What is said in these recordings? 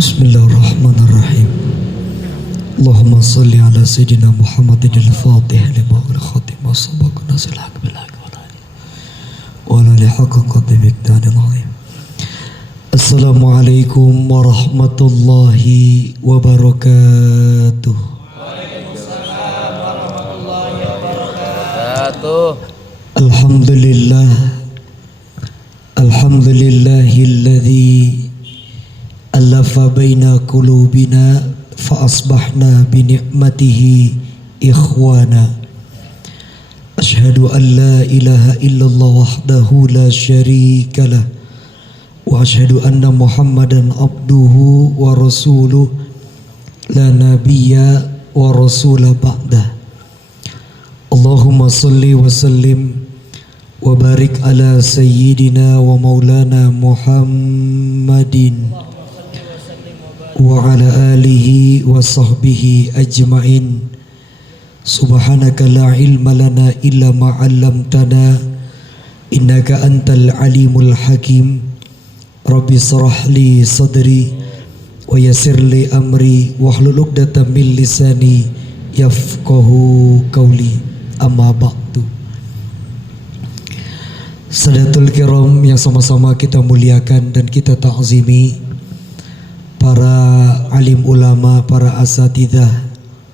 Bismillahirrahmanirrahim. Allahumma salli ala Sayyidina Muhammadin al-Fatih lima al-khatim wa sabaq nasil haq bil haq wa ala li haqqa qadri miqdaril azim. Assalamualaikum warahmatullahi wabarakatuh. Waalaikumsalam warahmatullahi wabarakatuh. Alhamdulillahilladzi alafa baina qulubina fa asbahna bi ni'matihi ikhwana. Asyhadu an la ilaha illallah wahdahu la syarika lah wa asyhadu anna Muhammadan abduhu wa rasuluh la nabiyya wa rasula ba'dah. Allahumma salli wa sallim wa barik ala sayyidina wa maulana Muhammadin wa ala alihi wa sahbihi ajma'in. Subhanaka la ilma lana illa ma 'allamtana innaka antal alimul hakim. Rabbi shrah li sadri wa yassir li amri wahlul 'uqdatam min lisani yafqahu qawli. Amma ba'du. Sadatul kiram yang sama-sama kita muliakan dan kita ta'zimi, para alim ulama, para asatidzah,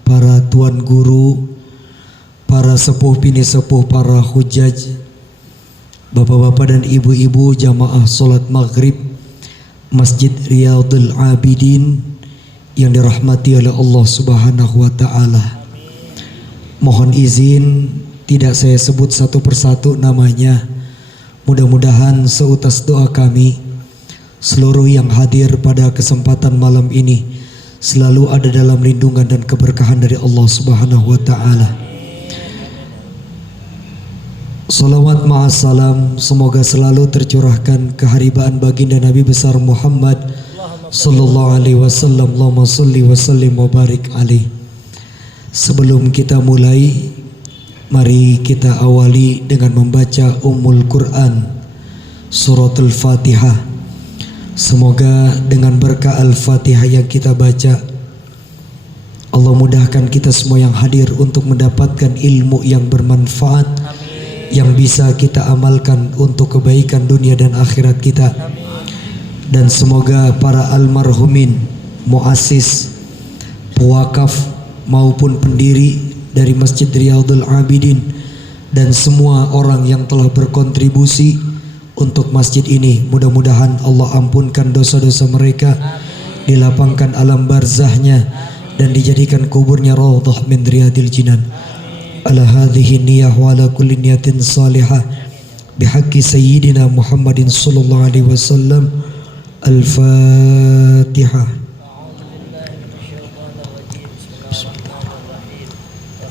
para tuan guru, para sepuh bini sepuh, para hujaj, bapak-bapak dan ibu-ibu jamaah salat maghrib Masjid Riyadhul Abidin yang dirahmati oleh Allah Subhanahu wa taala. Mohon izin tidak saya sebut satu persatu namanya. Mudah-mudahan seutas doa kami, seluruh yang hadir pada kesempatan malam ini selalu ada dalam lindungan dan keberkahan dari Allah Subhanahu wa taala. Salawat ma'assalam semoga selalu tercurahkan keharibaan baginda Nabi besar Muhammad sallallahu alaihi wasallam. Allahumma shalli wa sallim wa barik alaihi. Sebelum kita mulai, mari kita awali dengan membaca Ummul Quran Suratul Fatihah. Semoga dengan berkah Al-Fatihah yang kita baca, Allah mudahkan kita semua yang hadir untuk mendapatkan ilmu yang bermanfaat. Amin. Yang bisa kita amalkan untuk kebaikan dunia dan akhirat kita. Amin. Dan semoga para almarhumin, muassis, pewakaf maupun pendiri dari Masjid Riyadhul Abidin dan semua orang yang telah berkontribusi untuk masjid ini, mudah-mudahan Allah ampunkan dosa-dosa mereka, dilapangkan alam barzahnya dan dijadikan kuburnya raudhah min riyadil jinan. Ala hadhihi niyyah wa ala kulli niyatin salihah bihaqqi sayyidina Muhammadin sallallahu alaihi wasallam. Al-Fatihah.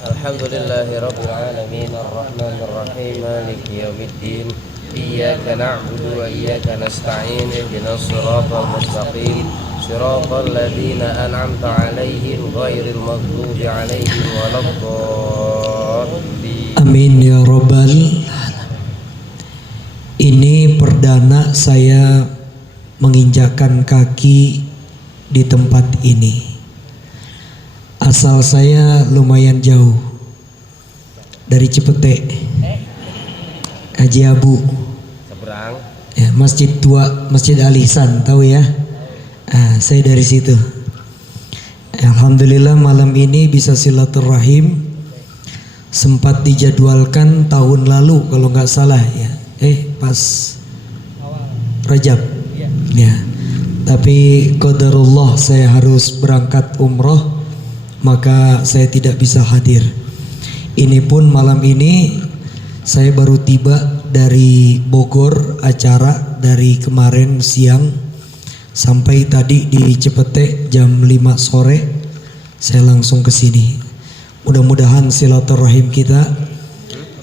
Alhamdulillahi rabbil alamin arrahmanir rahim maliki yaumiddin. Iyyaka na'budu wa iyyaka nasta'in ihdinas siratal mustaqim siratal ladzina an'amta 'alaihim ghairil maghdubi 'alaihim waladdallin. Amin ya rabbal alamin. Ini perdana saya menginjakkan kaki di tempat ini. Asal saya lumayan jauh, dari Cipete, Haji Abu, seberang. Ya, Masjid Tua, Masjid Al Ihsan, tahu ya? Saya dari situ. Alhamdulillah malam ini bisa silaturahim. Sempat dijadwalkan tahun lalu kalau nggak salah ya. Pas Rajab. Ya. Tapi qadarullah saya harus berangkat umroh, maka saya tidak bisa hadir. Ini pun malam ini saya baru tiba dari Bogor, acara dari kemarin siang sampai tadi di Cipete jam 5 sore saya langsung ke sini. Mudah-mudahan silaturahim kita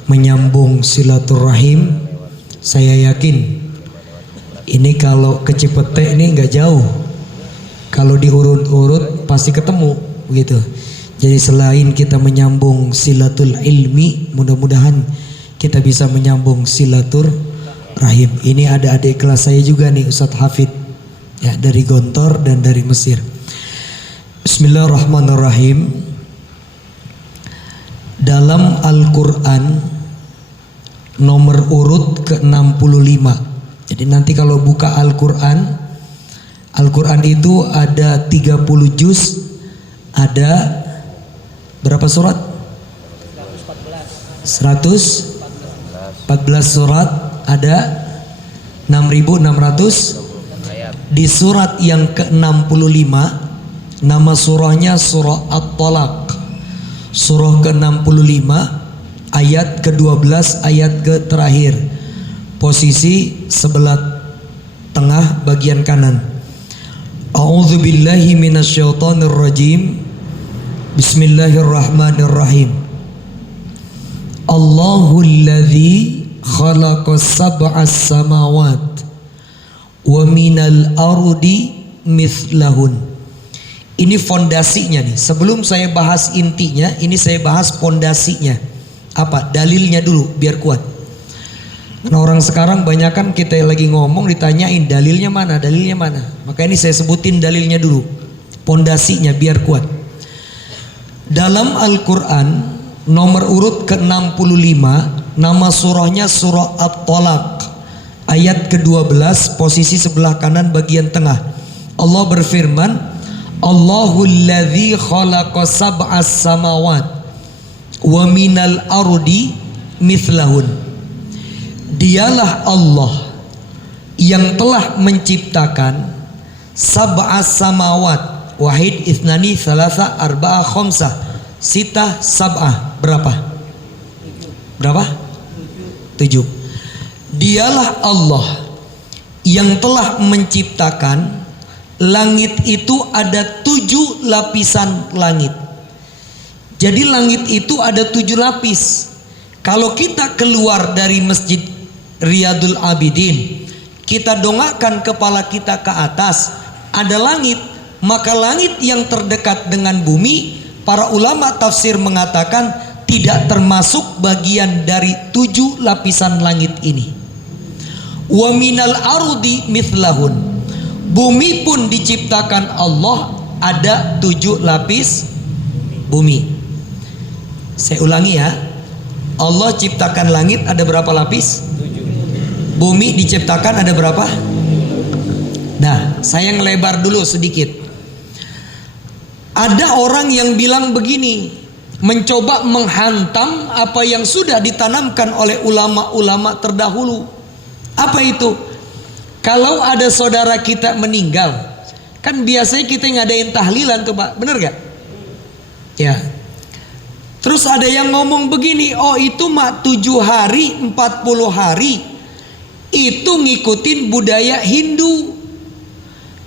menyambung silaturahim. Saya yakin ini kalau ke Cipete ini nggak jauh, kalau diurut-urut pasti ketemu begitu. Jadi selain kita menyambung silatul ilmi, mudah-mudahan kita bisa menyambung silatur rahim. Ini ada adik kelas saya juga nih, Ustadz Hafid. Ya, dari Gontor dan dari Mesir. Bismillahirrahmanirrahim. Dalam Al-Quran nomor urut ke-65. Jadi nanti kalau buka Al-Quran itu ada 30 juz, ada berapa surat? 114 surat, ada 6.600 ayat. Di surat yang ke-65 nama surahnya surah At-Talaq. Surah ke-65 ayat ke-12, ayat ke terakhir. Posisi sebelah tengah bagian kanan. A'udzu billahi minasyaitonir rajim. Bismillahirrahmanirrahim. Allahul ladzi khalaqas sab'as samawat wa minal ardi mithlahun. Ini fondasinya nih. Sebelum saya bahas intinya, ini saya bahas fondasinya. Apa? Dalilnya dulu biar kuat. Karena orang sekarang banyak kan kita lagi ngomong ditanyain dalilnya mana, dalilnya mana. Maka ini saya sebutin dalilnya dulu. Fondasinya biar kuat. Dalam Al-Quran nomor urut ke-65 nama surahnya surah At-Talaq. Ayat ke-12 posisi sebelah kanan bagian tengah. Allah berfirman, Allahul ladzi khalaqa sab'as samawat wa minal ardi mithlahun. Dialah Allah yang telah menciptakan sab'as samawat, wahid ithnani thalatha arba'a khamsah sitah sab'ah. Berapa? 7. Dialah Allah yang telah menciptakan langit itu ada 7 lapisan langit. Jadi langit itu ada 7 lapis. Kalau kita keluar dari Masjid Riyadul Abidin, kita dongakkan kepala kita ke atas, ada langit. Maka langit yang terdekat dengan bumi, para ulama tafsir mengatakan tidak termasuk bagian dari 7 lapisan langit ini. Wa minal ardi mithlahun. Bumi pun diciptakan Allah ada 7 lapis bumi. Saya ulangi ya. Allah ciptakan langit ada berapa lapis? 7. Bumi diciptakan ada berapa? Nah, saya ngelebar dulu sedikit. Ada orang yang bilang begini, mencoba menghantam apa yang sudah ditanamkan oleh ulama-ulama terdahulu. Apa itu? Kalau ada saudara kita meninggal, kan biasanya kita ngadain tahlilan tuh Pak, bener gak? Ya. Terus ada yang ngomong begini, oh itu mak 7 hari, 40 hari, itu ngikutin budaya Hindu.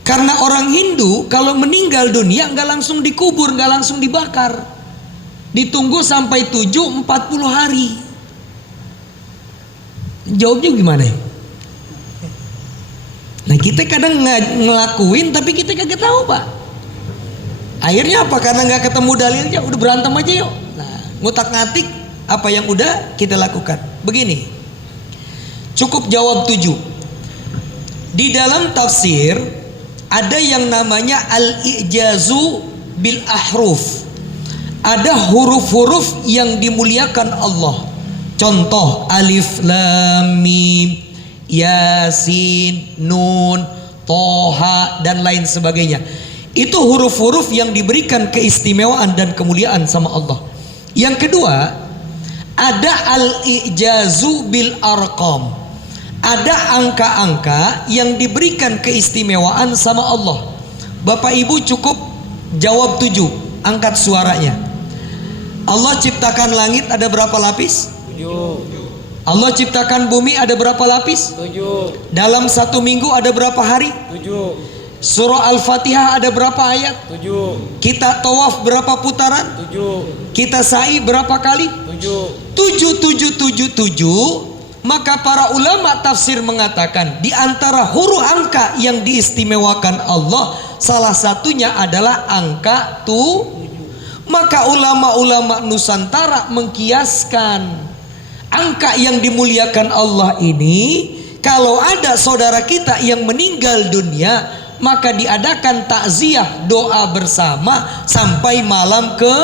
Karena orang Hindu kalau meninggal dunia nggak langsung dikubur, nggak langsung dibakar, ditunggu sampai 7-40 hari. Jawabnya gimana? Nah kita kadang ngelakuin tapi kita kagak tahu Pak. Akhirnya apa? Karena nggak ketemu dalilnya udah berantem aja yuk. Nah, ngutak-ngatik apa yang udah kita lakukan. Begini, cukup jawab 7. Di dalam tafsir ada yang namanya al-i'jazu bil ahruf. Ada huruf-huruf yang dimuliakan Allah. Contoh alif lam mim, Yasin, Nun, Toha dan lain sebagainya. Itu huruf-huruf yang diberikan keistimewaan dan kemuliaan sama Allah. Yang kedua, ada al-i'jazu bil arqam. Ada angka-angka yang diberikan keistimewaan sama Allah. Bapak Ibu cukup jawab 7, angkat suaranya. Allah ciptakan langit ada berapa lapis? 7. Allah ciptakan bumi ada berapa lapis? 7. Dalam 1 minggu ada berapa hari? 7. Surah Al-Fatihah ada berapa ayat? 7. Kita tawaf berapa putaran? 7. Kita sa'i berapa kali? 7. 7. Maka para ulama tafsir mengatakan di antara huruf angka yang diistimewakan Allah salah satunya adalah angka 7. Maka ulama-ulama Nusantara mengkiaskan angka yang dimuliakan Allah ini, kalau ada saudara kita yang meninggal dunia maka diadakan takziah doa bersama sampai malam ke.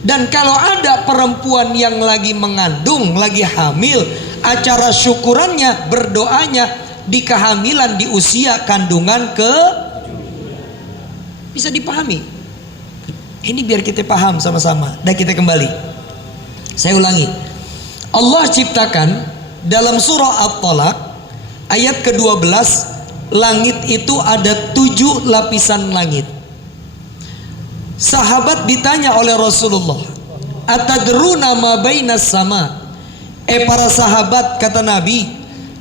Dan kalau ada perempuan yang lagi mengandung, lagi hamil, acara syukurannya, berdoanya di kehamilan di usia kandungan ke. Bisa dipahami? Ini biar kita paham sama-sama. Dan kita kembali. Saya ulangi. Allah ciptakan dalam surah At-Talaq ayat ke-12, langit itu ada 7 lapisan langit. Sahabat ditanya oleh Rasulullah, atadruna ma bainas sama? Para sahabat, kata Nabi,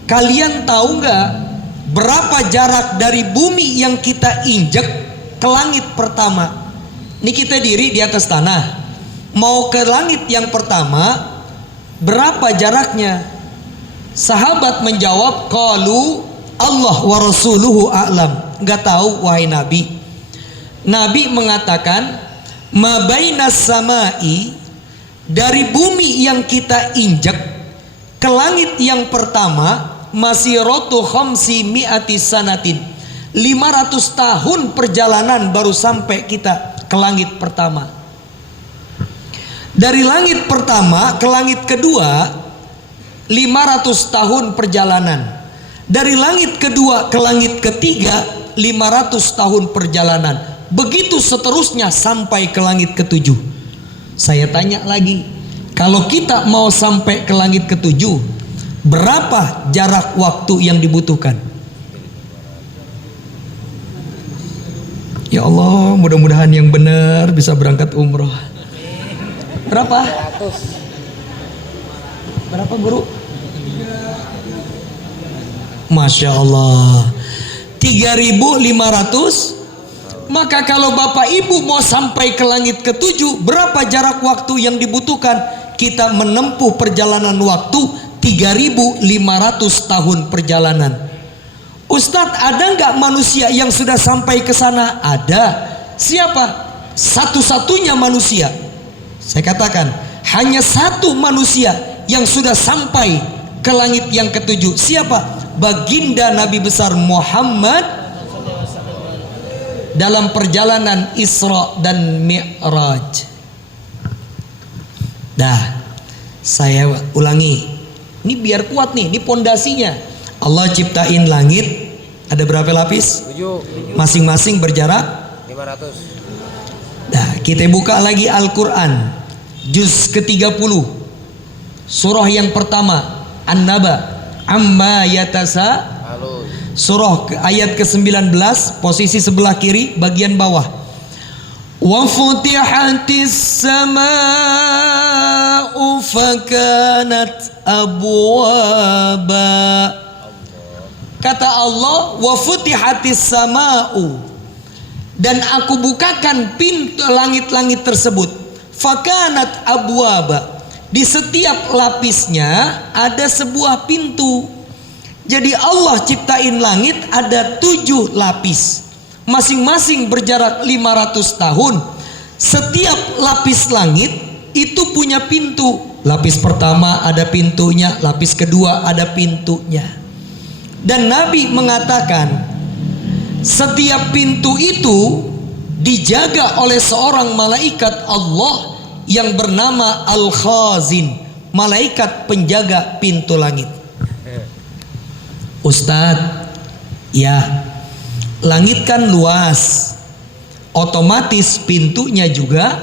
kalian tahu nggak berapa jarak dari bumi yang kita injek ke langit pertama? Ini kita diri di atas tanah, mau ke langit yang pertama berapa jaraknya? Sahabat menjawab, qalu Allah wa rasuluhu a'lam. Nggak tahu wahai Nabi. Nabi mengatakan, ma bainas samai, dari bumi yang kita injek ke langit yang pertama, masiratu khamsi mi'ati sanatin, 500 tahun perjalanan baru sampai kita ke langit pertama. Dari langit pertama ke langit kedua 500 tahun perjalanan. Dari langit kedua ke langit ketiga 500 tahun perjalanan. Begitu seterusnya sampai ke langit ketujuh. Saya tanya lagi, kalau kita mau sampai ke langit ketujuh, berapa jarak waktu yang dibutuhkan? Ya Allah, mudah-mudahan yang benar bisa berangkat umroh. Berapa? Berapa guru? Masya Allah, 3.500. Maka kalau Bapak Ibu mau sampai ke langit ketujuh, berapa jarak waktu yang dibutuhkan? Kita menempuh perjalanan waktu 3.500 tahun perjalanan. Ustadz, ada nggak manusia yang sudah sampai ke sana? Ada. Siapa? Satu-satunya manusia. Saya katakan, hanya satu manusia yang sudah sampai ke langit yang ketujuh. Siapa? Baginda Nabi besar Muhammad dalam perjalanan Isra dan Mi'raj. Dah, saya ulangi. Ini biar kuat nih, ini pondasinya. Allah ciptain langit, ada berapa lapis? 7. Masing-masing berjarak 500. Dah, kita buka lagi Al-Quran juz ke-30, surah yang pertama An-Naba, amma yatasa. Surah ayat ke-19, posisi sebelah kiri bagian bawah. Wa futihatis sama'u fakanat abwaba. Kata Allah, wa futihatis sama'u, dan aku bukakan pintu langit-langit tersebut. Fakanat abwaba, di setiap lapisnya ada sebuah pintu. Jadi Allah ciptain langit ada 7 lapis, masing-masing berjarak 500 tahun. Setiap lapis langit itu punya pintu. Lapis pertama ada pintunya, lapis kedua ada pintunya. Dan Nabi mengatakan, setiap pintu itu dijaga oleh seorang malaikat Allah yang bernama Al-Khazin, malaikat penjaga pintu langit. Ustadz, ya, langit kan luas, otomatis pintunya juga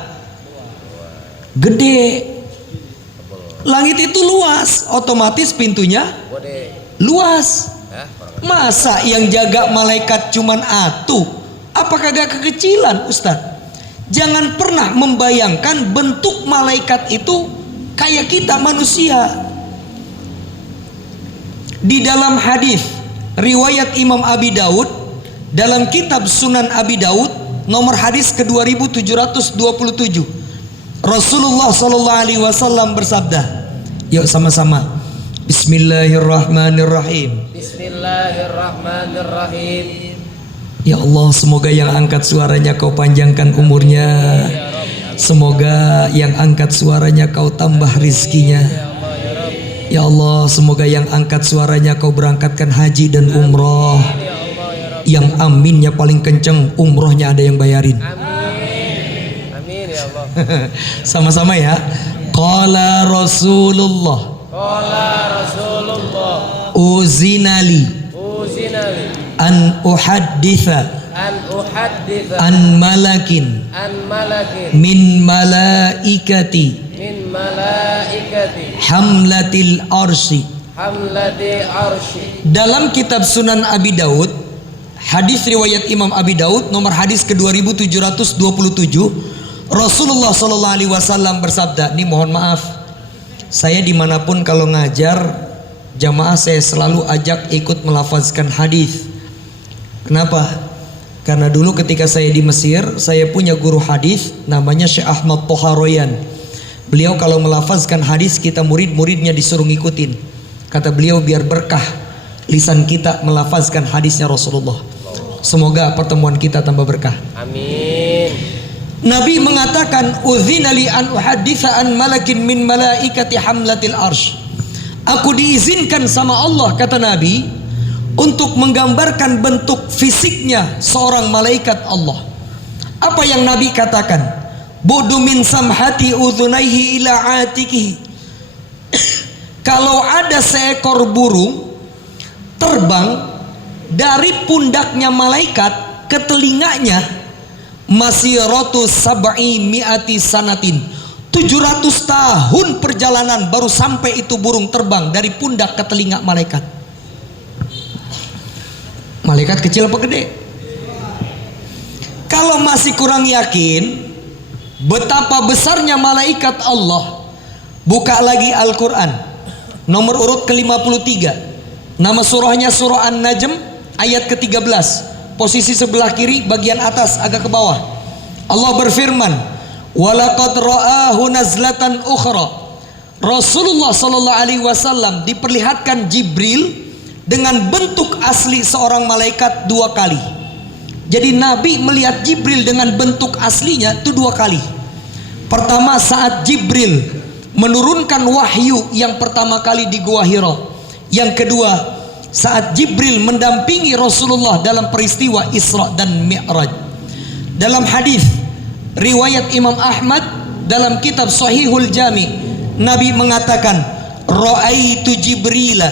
gede. Langit itu luas, otomatis pintunya luas. Masa yang jaga malaikat cuman atuh? Apakah gak kekecilan, Ustadz? Jangan pernah membayangkan bentuk malaikat itu kayak kita manusia. Di dalam hadis riwayat Imam Abi Daud, dalam kitab Sunan Abi Daud nomor hadis ke-2727, Rasulullah SAW bersabda. Yuk sama-sama, Bismillahirrahmanirrahim. Bismillahirrahmanirrahim. Ya Allah, semoga yang angkat suaranya kau panjangkan umurnya. Semoga yang angkat suaranya kau tambah rizkinya. Ya Allah, semoga yang angkat suaranya kau berangkatkan haji dan umroh. Yang aminnya paling kenceng, umrohnya ada yang bayarin. Amin. Amin ya Allah. Sama-sama ya. Qala Rasulullah Qala Rasulullah uzinali uzinali an uhadditha an uhadditha an malakin an malakin min malaikati min malaikati hamlatil arsi. hamlati arsy. Dalam kitab Sunan Abi Daud, hadis riwayat Imam Abi Daud nomor hadis ke-2727, Rasulullah Shallallahu Alaihi Wasallam bersabda, ini mohon maaf, saya dimanapun kalau ngajar jamaah saya selalu ajak ikut melafazkan hadis. Kenapa? Karena dulu ketika saya di Mesir, saya punya guru hadis namanya Syekh Ahmad Toharoyan. Beliau kalau melafazkan hadis, kita murid-muridnya disuruh ngikutin. Kata beliau, biar berkah lisan kita melafazkan hadisnya Rasulullah. Semoga pertemuan kita tambah berkah. Amin. Nabi mengatakan, "Udzina li an uhadditsa an malakin min malaikati hamlatil arsy." Aku diizinkan sama Allah, kata Nabi, untuk menggambarkan bentuk fisiknya seorang malaikat Allah. Apa yang Nabi katakan? Budu min samhati udhunaihi ila atikihi. Kalau ada seekor burung terbang dari pundaknya malaikat ke telinganya, masiratu sab'i mi'ati sanatin, 700 tahun perjalanan baru sampai itu burung terbang dari pundak ke telinga malaikat. Malaikat kecil apa gede? Kalau masih kurang yakin betapa besarnya malaikat Allah, buka lagi Al-Quran nomor urut ke-53. Nama surahnya surah An-Najm ayat ke-13, posisi sebelah kiri bagian atas agak ke bawah. Allah berfirman, walaqad ra'ahu nazlatan ukhra. Rasulullah sallallahu alaihi wasallam diperlihatkan Jibril dengan bentuk asli seorang malaikat 2 kali. Jadi Nabi melihat Jibril dengan bentuk aslinya itu 2 kali. Pertama saat Jibril menurunkan wahyu yang pertama kali di Gua Hira. Yang kedua saat Jibril mendampingi Rasulullah dalam peristiwa Isra dan Mi'raj. Dalam hadis riwayat Imam Ahmad dalam kitab Sahihul Jami, Nabi mengatakan, ra'aitu Jibrila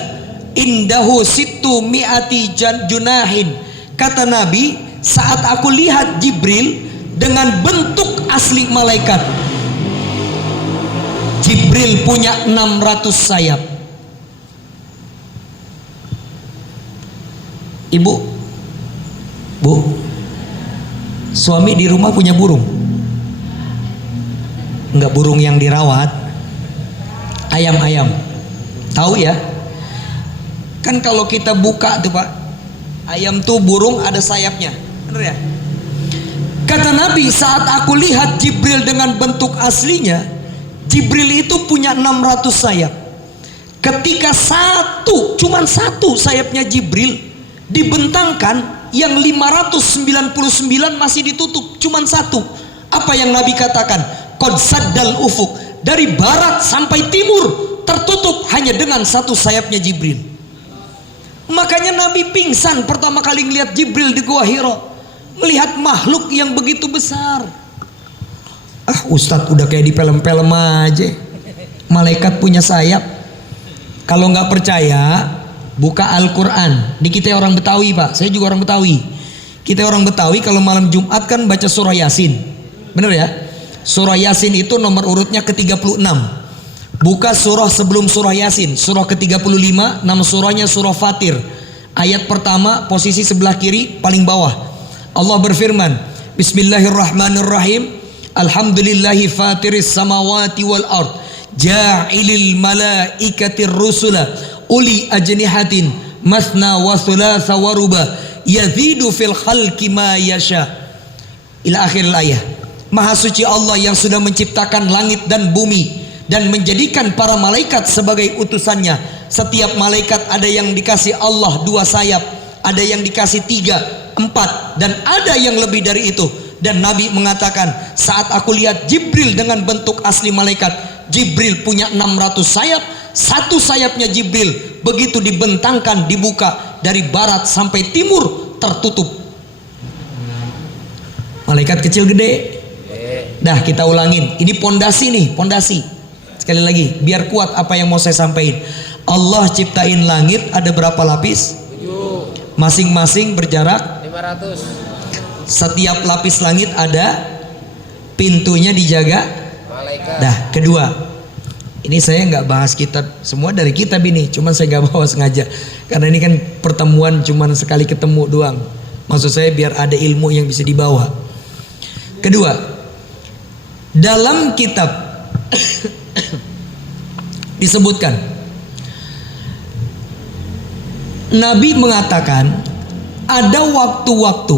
indahu sittu mi'ati junahin. Kata Nabi, saat aku lihat Jibril dengan bentuk asli malaikat. Jibril punya 600 sayap. Ibu, Bu, suami di rumah punya burung? Enggak burung yang dirawat, ayam-ayam. Tahu ya? Kan kalau kita buka tuh Pak, ayam tuh burung ada sayapnya, bener ya? Kata Nabi, saat aku lihat Jibril dengan bentuk aslinya, Jibril itu punya 600 sayap. Ketika cuman satu sayapnya Jibril dibentangkan, yang 599 masih ditutup, cuman satu. Apa yang Nabi katakan? Qad saddal ufuk, dari barat sampai timur tertutup hanya dengan satu sayapnya Jibril. Makanya Nabi pingsan pertama kali ngelihat Jibril di Gua Hira, melihat makhluk yang begitu besar. Ustadz udah kayak di film-film aja, malaikat punya sayap. Kalau nggak percaya, buka Al-Quran. Di kita orang Betawi Pak, saya juga orang Betawi. Kita orang Betawi kalau malam Jumat kan baca surah Yasin, bener ya? Surah Yasin itu nomor urutnya ke-36. Buka surah sebelum surah Yasin, surah ke-35, nama surahnya surah Fatir. Ayat pertama posisi sebelah kiri paling bawah. Allah berfirman, Bismillahirrahmanirrahim. Alhamdulillahi fatiris samawati wal ard, ja'ilil malaikatir rusula uli ajnihatin masna wa thulatha wa ruba yazidu fil khalqi ma yasha. Ila akhir ayat. Maha suci Allah yang sudah menciptakan langit dan bumi dan menjadikan para malaikat sebagai utusannya. Setiap malaikat ada yang dikasih Allah 2 sayap, ada yang dikasih 3, 4, dan ada yang lebih dari itu. Dan Nabi mengatakan, saat aku lihat Jibril dengan bentuk asli malaikat, Jibril punya 600 sayap. Satu sayapnya Jibril begitu dibentangkan, dibuka dari barat sampai timur tertutup. Malaikat kecil gede. Dah kita ulangin. Ini pondasi nih, pondasi. Sekali lagi, biar kuat apa yang mau saya sampaikan. Allah ciptain langit ada berapa lapis? 7. Masing-masing berjarak 500. Setiap lapis langit ada pintunya dijaga Malaikat. Dah, kedua, ini saya nggak bahas kitab, semua dari kitab ini, cuman saya nggak bawa sengaja, karena ini kan pertemuan cuman sekali ketemu doang. Maksud saya biar ada ilmu yang bisa dibawa. Kedua, dalam kitab disebutkan, Nabi mengatakan ada waktu-waktu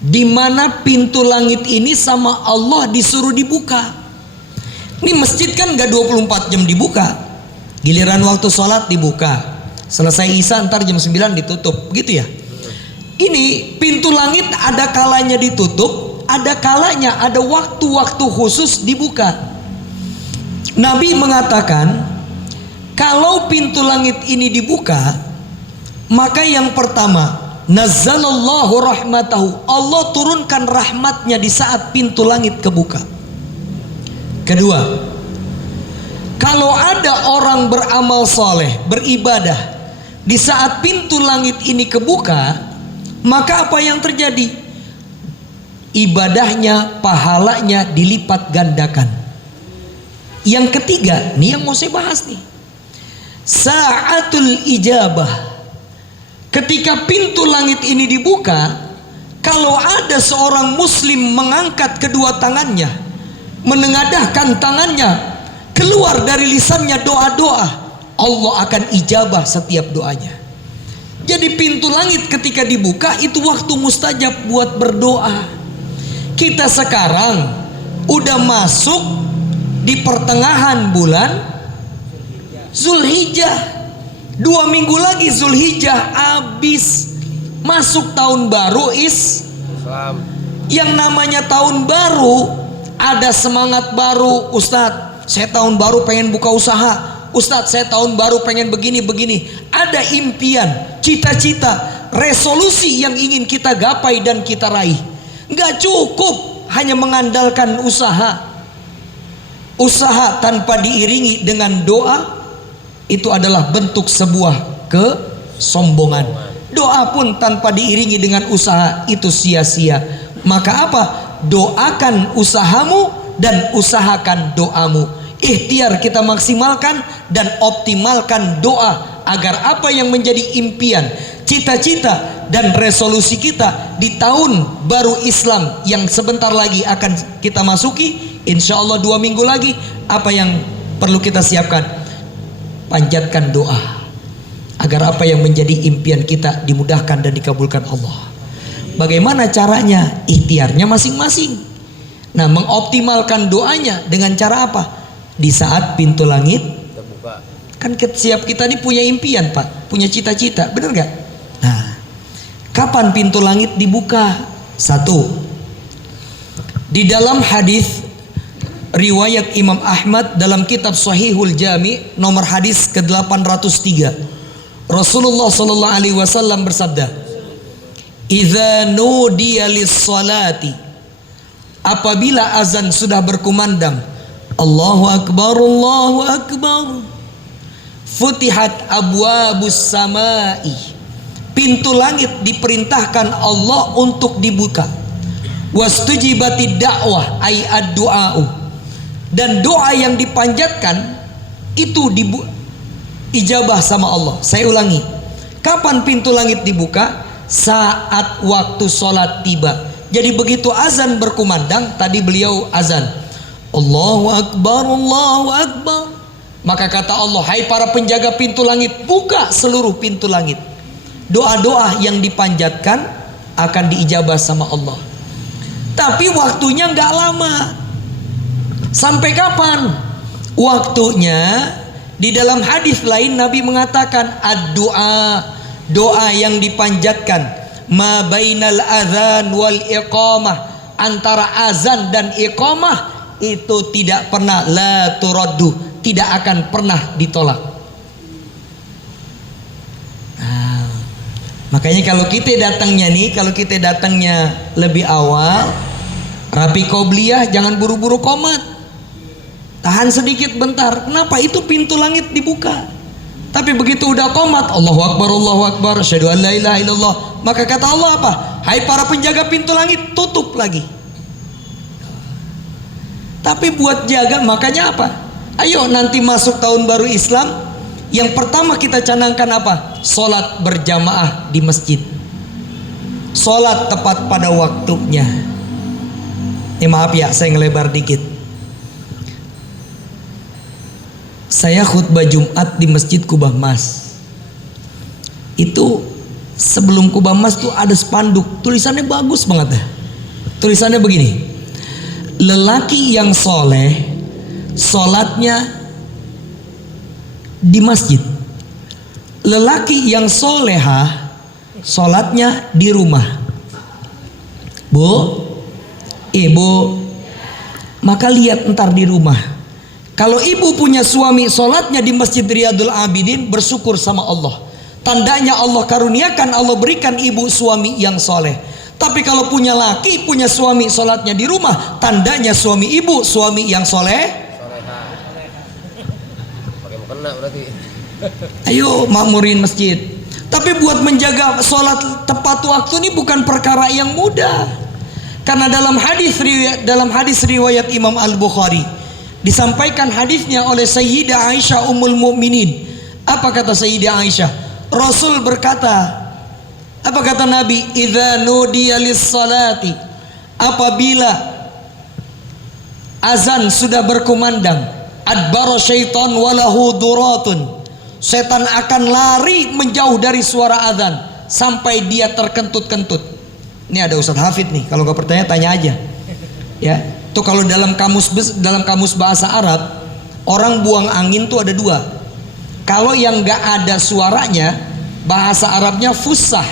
di mana pintu langit ini sama Allah disuruh dibuka. Ini masjid kan gak 24 jam dibuka. Giliran waktu sholat dibuka, selesai isya ntar jam 9 ditutup, gitu ya. Ini pintu langit ada kalanya ditutup, ada kalanya, ada waktu-waktu khusus dibuka. Nabi mengatakan kalau pintu langit ini dibuka, maka yang pertama, nazzalallahu rahmatahu, Allah turunkan rahmatnya di saat pintu langit kebuka. Kedua, kalau ada orang beramal soleh, beribadah, di saat pintu langit ini kebuka, maka apa yang terjadi? Ibadahnya, pahalanya dilipat gandakan. Yang ketiga, nih yang mau saya bahas nih, sa'atul ijabah. Ketika pintu langit ini dibuka, kalau ada seorang muslim mengangkat kedua tangannya, menengadahkan tangannya, keluar dari lisannya doa-doa, Allah akan ijabah setiap doanya. Jadi pintu langit ketika dibuka itu waktu mustajab buat berdoa. Kita sekarang udah masuk di pertengahan bulan Zulhijjah. 2 minggu lagi Zulhijjah habis, masuk tahun baru Islam. Yang namanya tahun baru ada semangat baru. Ustadz, saya tahun baru pengen buka usaha. Ustadz, saya tahun baru pengen begini-begini. Ada impian, cita-cita, resolusi yang ingin kita gapai dan kita raih. Nggak cukup hanya mengandalkan usaha. Usaha tanpa diiringi dengan doa, itu adalah bentuk sebuah kesombongan. Doa pun tanpa diiringi dengan usaha itu sia-sia. Maka apa? Doakan usahamu dan usahakan doamu. Ikhtiar kita maksimalkan dan optimalkan doa agar apa yang menjadi impian, cita-cita dan resolusi kita di tahun baru Islam yang sebentar lagi akan kita masuki, insya Allah 2 minggu lagi, apa yang perlu kita siapkan? Panjatkan doa agar apa yang menjadi impian kita dimudahkan dan dikabulkan Allah. Bagaimana caranya? Ikhtiarnya masing-masing. Nah, mengoptimalkan doanya dengan cara apa? Di saat pintu langit terbuka. Kan setiap kita ini punya impian, Pak, punya cita-cita, benar gak? Nah, kapan pintu langit dibuka? Satu, di dalam hadis riwayat Imam Ahmad dalam kitab Sahihul Jami nomor hadis ke-803, Rasulullah sallallahu alaihi wasallam bersabda, "Idza nudiya lis-salati", apabila azan sudah berkumandang, Allahu akbar, Allahu akbar, futihat abwabus samai, pintu langit diperintahkan Allah untuk dibuka. Wastujibatid da'wah ay ad-du'a'u, dan doa yang dipanjatkan itu ijabah sama Allah. Saya ulangi, kapan pintu langit dibuka? Saat waktu sholat tiba. Jadi begitu azan berkumandang, tadi beliau azan, Allahu akbar, Allahu akbar, maka kata Allah, hai para penjaga pintu langit, buka seluruh pintu langit. Doa-doa yang dipanjatkan akan diijabah sama Allah. Tapi waktunya nggak lama. Sampai kapan? Waktunya di dalam hadis lain Nabi mengatakan ad-du'a, doa yang dipanjatkan, ma bainal adzan wal iqamah, antara azan dan iqamah itu tidak pernah la turaddu, tidak akan pernah ditolak. Nah, Makanya kalau kita datangnya lebih awal, rapi qobliyah, jangan buru-buru komat. Tahan sedikit bentar. Kenapa? Itu pintu langit dibuka. Tapi begitu udah komat, Allahu Akbar, asyhadu an la ilaha illallah, maka kata Allah apa? Hai para penjaga pintu langit, tutup lagi. Tapi buat jaga, makanya apa? Ayo nanti masuk tahun baru Islam, yang pertama kita canangkan apa? Sholat berjamaah di masjid. Sholat tepat pada waktunya. Maaf ya, saya ngelebar dikit. Saya khutbah Jumat di Masjid Kubah Mas. Itu sebelum Kubah Mas tuh ada spanduk, tulisannya bagus banget dah. Tulisannya begini: lelaki yang soleh, sholatnya di masjid. Lelaki yang solehah, sholatnya di rumah. Bu, ibu, maka lihat ntar di rumah. Kalau ibu punya suami sholatnya di Masjid Riyadul Abidin, bersyukur sama Allah. Tandanya Allah karuniakan, Allah berikan ibu suami yang soleh. Tapi kalau punya laki, punya suami sholatnya di rumah, tandanya suami ibu suami yang soleh. Pakai mukena berarti. Ayo makmurin masjid. Tapi buat menjaga sholat tepat waktu ini bukan perkara yang mudah. Karena dalam hadis riwayat Imam Al-Bukhari, disampaikan hadisnya oleh Sayyidah Aisyah Ummul Mukminin. Apa kata Sayyidah Aisyah? Rasul berkata, apa kata Nabi? Idza nudiya lis-salati, apabila azan sudah berkumandang, adbara syaitan walahu duratun, setan akan lari menjauh dari suara azan sampai dia terkentut-kentut. Ini ada Ustadz Hafid nih, kalau gak pertanyaan tanya aja. Ya, tuh kalau dalam kamus bahasa Arab, orang buang angin tuh ada dua. Kalau yang gak ada suaranya, bahasa Arabnya fusah.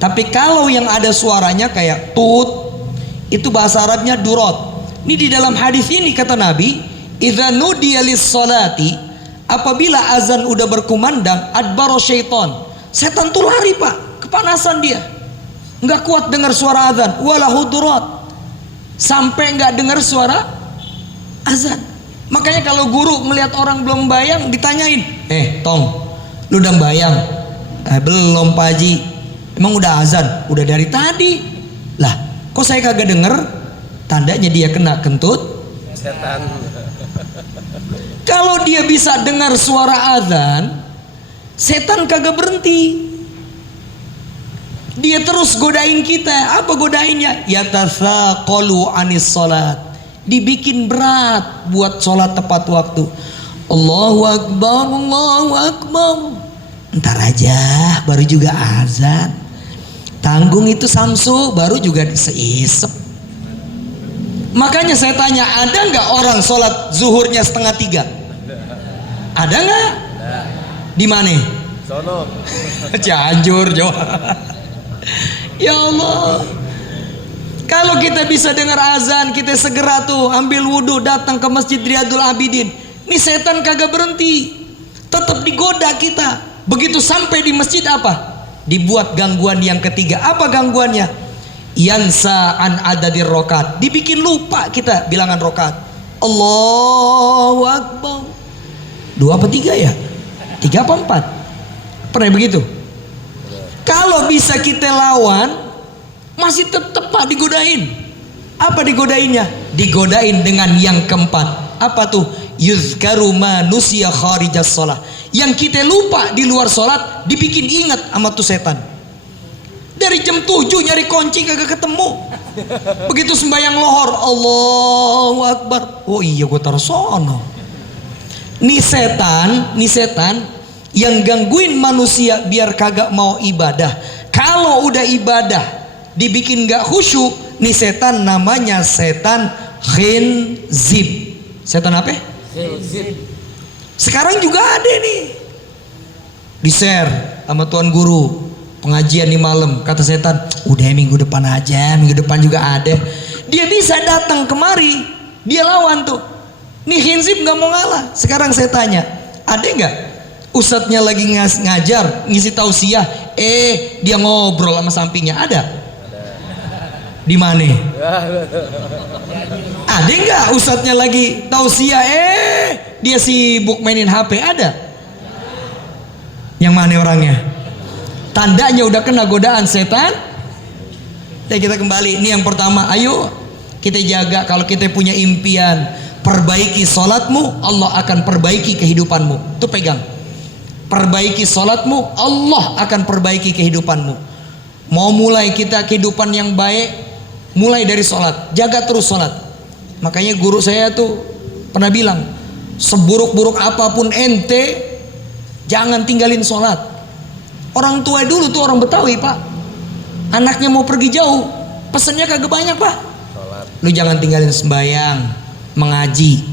Tapi kalau yang ada suaranya kayak tut, itu bahasa Arabnya durot. Ini di dalam hadis ini kata Nabi, idza nudiya lis-salati, apabila azan udah berkumandang, adbaro syaiton, setan tuh lari pak, kepanasan dia, nggak kuat dengar suara azan, walahu durot, sampai nggak dengar suara azan. Makanya kalau guru melihat orang belum bayang, ditanyain, tong, lu udah bayang? Belum Pak Haji. Emang udah azan? Udah dari tadi. Lah, kok saya kagak denger? Tandanya dia kena kentut Setan. Kalau dia bisa dengar suara azan, setan kagak berhenti. Dia terus godain kita. Apa godainnya? Yatasaqalu anis salat. Dibikin berat buat sholat tepat waktu. Allahu Akbar, Allahu Akbar. Ntar aja, baru juga azan. Tanggung itu Samsu, baru juga diseisep. Makanya saya tanya, ada nggak orang sholat zuhurnya 2:30? Ada nggak? Di mana? Sono. Cianjur, Jawa. Ya Allah. Kalau kita bisa dengar azan, kita segera tuh ambil wudhu, datang ke Masjid Riyadul Abidin. Ini setan kagak berhenti, tetap digoda kita. Begitu sampai di masjid apa? Dibuat gangguan yang ketiga. Apa gangguannya? Yansa an adadir rokat. Dibikin lupa kita bilangan rokat. Allahu Akbar. 2 apa 3 ya? 3 apa 4? Pernah begitu? Kalau bisa kita lawan, masih tetap pak digodain. Apa digodainnya? Digodain dengan yang keempat. Apa tuh? Yuzkaru ma nusiya kharijas shalah. Yang kita lupa di luar sholat, dibikin ingat sama tuh setan. Dari jam 7 nyari kunci kagak ketemu. Begitu sembahyang lohor, Allahu Akbar. Oh iya, gue taruh sono. Nih setan yang gangguin manusia biar kagak mau ibadah. Kalau udah ibadah dibikin gak khusyuk, nih setan namanya setan khinzib. Setan apa? Khinzib. Sekarang juga ada nih, di share sama tuan guru pengajian di malam. Kata setan, udah minggu depan aja, minggu depan juga ada. Dia bisa datang kemari, dia lawan tuh. Nih khinzib gak mau ngalah. Sekarang saya tanya, ada nggak Ustadznya lagi ngajar, ngisi tausiah, dia ngobrol sama sampingnya. Ada? Di mana? Ada nggak ustadznya lagi tausiah, dia sibuk mainin HP? Ada? Yang mana orangnya? Tandanya udah kena godaan setan. Ya, kita kembali. Ini yang pertama. Ayo kita jaga. Kalau kita punya impian, perbaiki sholatmu, Allah akan perbaiki kehidupanmu. Itu pegang. Perbaiki sholatmu, Allah akan perbaiki kehidupanmu. Mau mulai kita kehidupan yang baik, mulai dari sholat. Jaga terus sholat. Makanya guru saya tuh pernah bilang, seburuk-buruk apapun ente, jangan tinggalin sholat. Orang tua dulu tuh orang Betawi, Pak. Anaknya mau pergi jauh, pesennya kagak banyak, Pak. Sholat. Lu jangan tinggalin sembahyang, mengaji.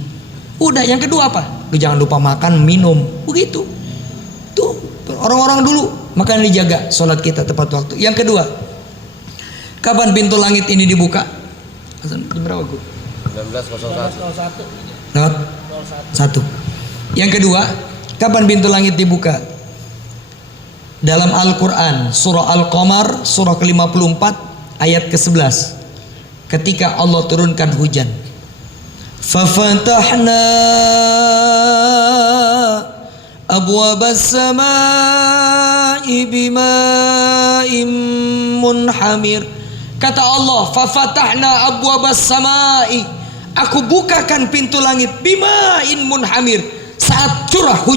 Udah, yang kedua apa? Lu jangan lupa makan, minum. Begitu. Tuh, orang-orang dulu. Makanya dijaga sholat kita tepat waktu. Yang kedua, kapan pintu langit ini dibuka? Jam berapa, Bu? 19.01. Lewat 1. Yang kedua, kapan pintu langit dibuka? Dalam Al-Quran, surah Al-Qamar, surah ke-54, ayat ke-11. Ketika Allah turunkan hujan. Fafatahna abwabas samai bima'im munhamir. Kata Allah, fafatahna abwabas samai. Aku bukakan pintu langit bima'in munhamir. Saat curah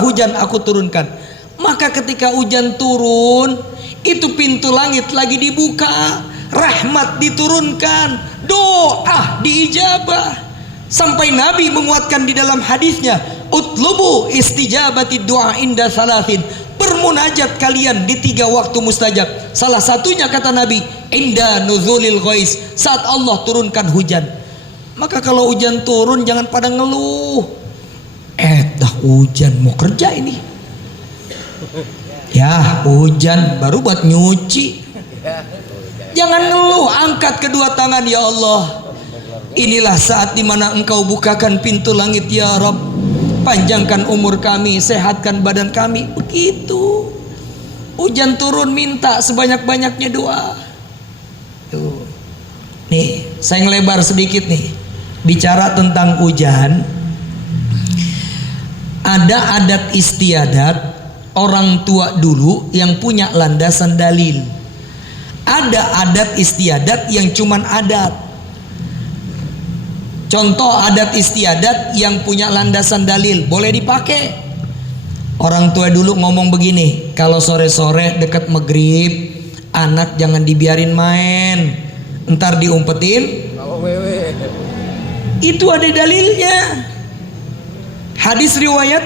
hujan aku turunkan. Maka ketika hujan turun, itu pintu langit lagi dibuka, rahmat diturunkan, doa diijabah. Sampai Nabi menguatkan di dalam hadisnya, utlubu istijabati doa inda salatin. Bermunajat kalian di 3 waktu mustajab. Salah satunya kata Nabi, inda nuzulil ghais, saat Allah turunkan hujan. Maka kalau hujan turun jangan pada ngeluh. Dah hujan, mau kerja ini. Ya hujan baru buat nyuci. Jangan ngeluh, angkat kedua tangan, ya Allah. Inilah saat dimana Engkau bukakan pintu langit, ya Rabb. Panjangkan umur kami, sehatkan badan kami. Begitu. Hujan turun, minta sebanyak-banyaknya doa. Tuh. Nih, saya ngelebar sedikit nih. Bicara tentang hujan. Ada adat istiadat orang tua dulu yang punya landasan dalil. Ada adat istiadat yang cuman adat. Contoh adat istiadat yang punya landasan dalil, boleh dipakai. Orang tua dulu ngomong begini, kalau sore-sore dekat maghrib, anak jangan dibiarin main, ntar diumpetin. Itu ada dalilnya. Hadis riwayat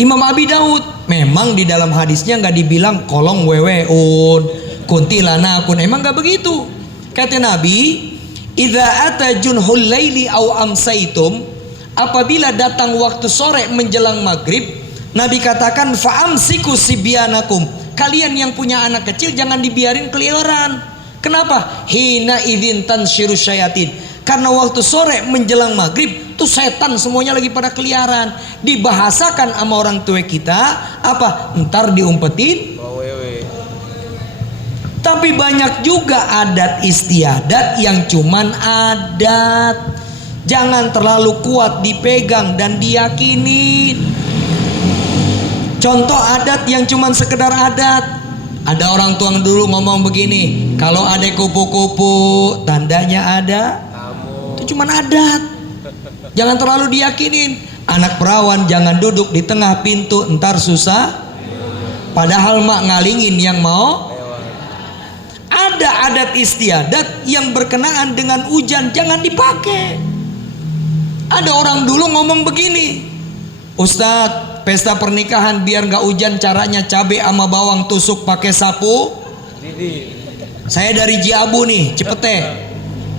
Imam Abi Daud. Memang di dalam hadisnya nggak dibilang kolong weweun, kuntilanakun. Emang nggak begitu. Kata Nabi, idza ata junhul laili au amsaitum, apabila datang waktu sore menjelang maghrib, Nabi katakan fa'amsiku sibyanakum. Kalian yang punya anak kecil jangan dibiarin keliaran. Kenapa? Hina idzin tansyiru syayatin. Karena waktu sore menjelang maghrib tuh setan semuanya lagi pada keliaran. Dibahasakan sama orang tua kita apa? Ntar diumpetin. Tapi banyak juga adat istiadat yang cuman adat. Jangan terlalu kuat dipegang dan diyakinin. Contoh adat yang cuman sekedar adat. Ada orang tua dulu ngomong begini, kalau ada kupu-kupu tandanya ada. Itu cuman adat. Jangan terlalu diyakinin. Anak perawan jangan duduk di tengah pintu, ntar susah. Padahal mak ngalingin yang mau. Ada adat istiadat yang berkenaan dengan hujan, jangan dipakai. Ada orang dulu ngomong begini, Ustadz, pesta pernikahan biar nggak hujan caranya cabai sama bawang tusuk pakai sapu. Saya dari Jiabu nih, Cipete.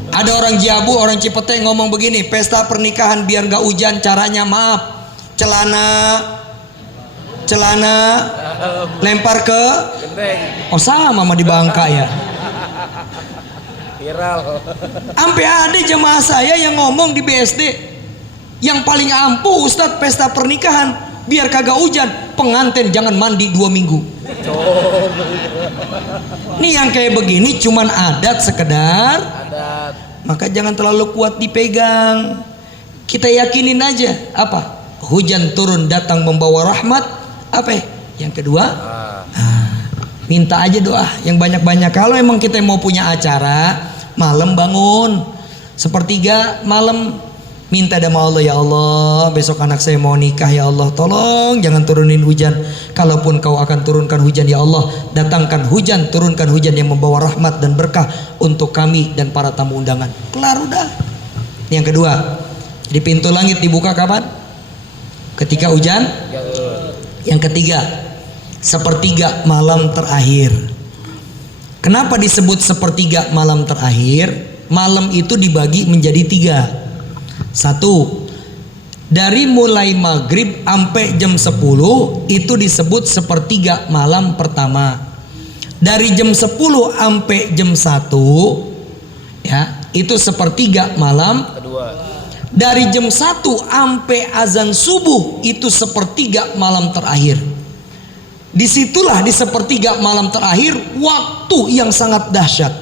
Ada orang Jiabu, orang Cipete ngomong begini, pesta pernikahan biar nggak hujan caranya maaf, celana lempar ke oh sama di Bangka ya. Viral. Sampai ada jemaah saya yang ngomong di BSD, yang paling ampuh Ustadz pesta pernikahan biar kagak hujan, pengantin jangan mandi 2 minggu. Nih yang kayak begini cuman adat sekedar Adat. maka jangan terlalu kuat dipegang. Kita yakinin aja apa? Hujan turun datang membawa rahmat. Apa? Yang kedua, minta aja doa yang banyak-banyak. Kalau emang kita mau punya acara, malam bangun sepertiga malam, minta sama Allah, ya Allah besok anak saya mau nikah, ya Allah tolong jangan turunin hujan. Kalaupun kau akan turunkan hujan, ya Allah datangkan hujan, turunkan hujan yang membawa rahmat dan berkah untuk kami dan para tamu undangan. Kelar udah. Yang kedua, di pintu langit dibuka kapan? Ketika hujan. Yang ketiga, sepertiga malam terakhir. Kenapa disebut sepertiga malam terakhir? Malam itu dibagi menjadi 3. 1, dari mulai maghrib sampai jam 10 itu disebut sepertiga malam pertama. Dari jam 10 sampai jam 1 ya, itu sepertiga malam Kedua. Dari jam 1 sampai azan subuh itu sepertiga malam terakhir. Disitulah di sepertiga malam terakhir waktu yang sangat dahsyat.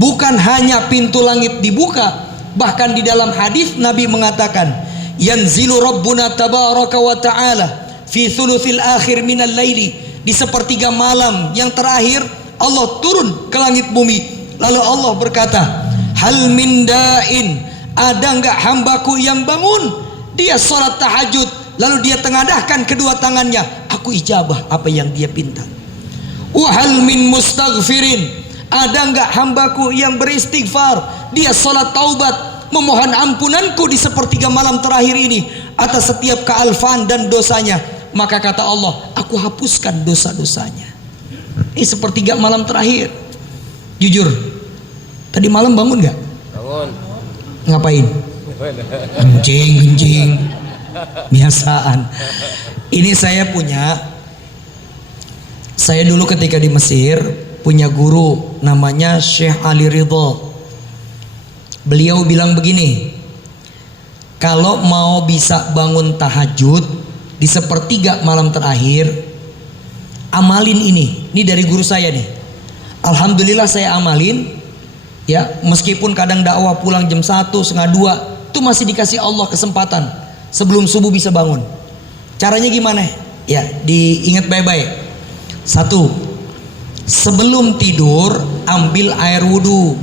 Bukan hanya pintu langit dibuka, bahkan di dalam hadis Nabi mengatakan, yanzilu rabbuna tabaraka wa ta'ala fi thuluthil akhir minal laili. Di sepertiga malam yang terakhir Allah turun ke langit bumi. Lalu Allah berkata, hal min da'in, ada enggak hambaku yang bangun, dia sholat tahajud, lalu dia tengadahkan kedua tangannya, aku ijabah apa yang dia pinta. Wahal min mustaghfirin, ada enggak hambaku yang beristighfar, dia sholat taubat, memohon ampunanku di sepertiga malam terakhir ini atas setiap kealfaan dan dosanya, maka kata Allah, aku hapuskan dosa-dosanya. Ini sepertiga malam terakhir. Jujur, tadi malam bangun enggak? Bangun. Ngapain? Kencing biasaan. Ini saya dulu ketika di Mesir punya guru namanya Syekh Ali Ridho. Beliau bilang begini, kalau mau bisa bangun tahajud di sepertiga malam terakhir, amalin ini dari guru saya nih. Alhamdulillah saya amalin. Ya, meskipun kadang dakwah pulang jam 1, setengah 2, itu masih dikasih Allah kesempatan sebelum subuh bisa bangun. Caranya gimana? Ya, diingat baik-baik. 1, sebelum tidur ambil air wudhu.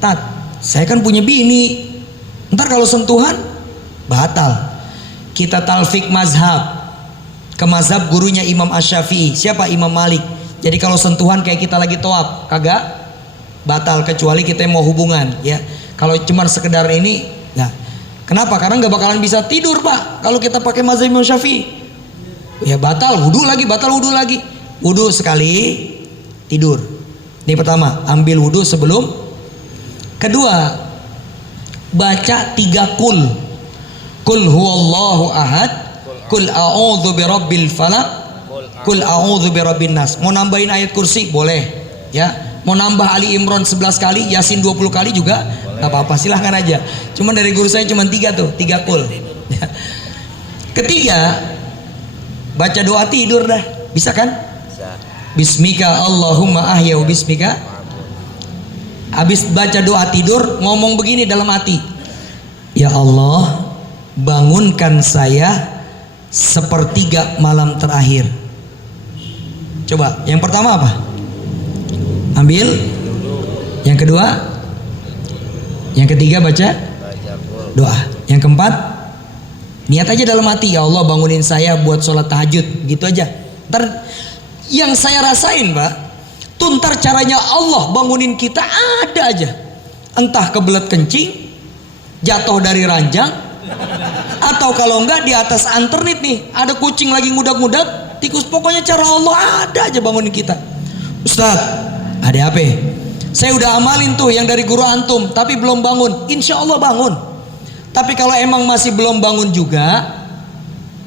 Tat, saya kan punya bini, ntar kalau sentuhan batal. Kita talfik mazhab ke mazhab gurunya Imam Asy-Syafi'i. Siapa? Imam Malik. Jadi kalau sentuhan kayak kita lagi tawaf, kagak batal kecuali kita mau hubungan ya. Kalau cuma sekedar ini, nah kenapa? Karena nggak bakalan bisa tidur pak kalau kita pakai mazhab Imam Syafi'i. Ya batal wudhu lagi, wudhu sekali tidur. Ini pertama, ambil wudhu sebelum. Kedua, baca 3 kul. Kul huwallahu ahad, kul a'udzu birabbil falaq, kul a'udzu birabbin nas. Mau nambahin ayat kursi boleh ya. Mau nambah Ali Imran 11 kali, Yasin 20 kali juga nggak apa-apa, silahkan aja. Cuman dari guru saya cuma 3 tuh, 3 kul. Ketiga, baca doa tidur dah, bisa kan? Bisa. Bismika Allahumma ahya wa bismika. Habis baca doa tidur, ngomong begini dalam hati, ya Allah bangunkan saya sepertiga malam terakhir. Coba, yang pertama apa? Ambil. Yang kedua, yang ketiga baca doa. Yang keempat, niat aja dalam hati, ya Allah bangunin saya buat sholat tahajud, gitu aja. Ntar yang saya rasain pak, tuh ntar caranya Allah bangunin kita ada aja. Entah kebelet kencing, jatuh dari ranjang, atau kalau enggak di atas anternit nih ada kucing lagi ngudak-ngudak tikus. Pokoknya cara Allah ada aja bangunin kita. Ustaz, ada apa? Saya udah amalin tuh yang dari guru antum, tapi belum bangun. Insya Allah bangun. Tapi kalau emang masih belum bangun juga,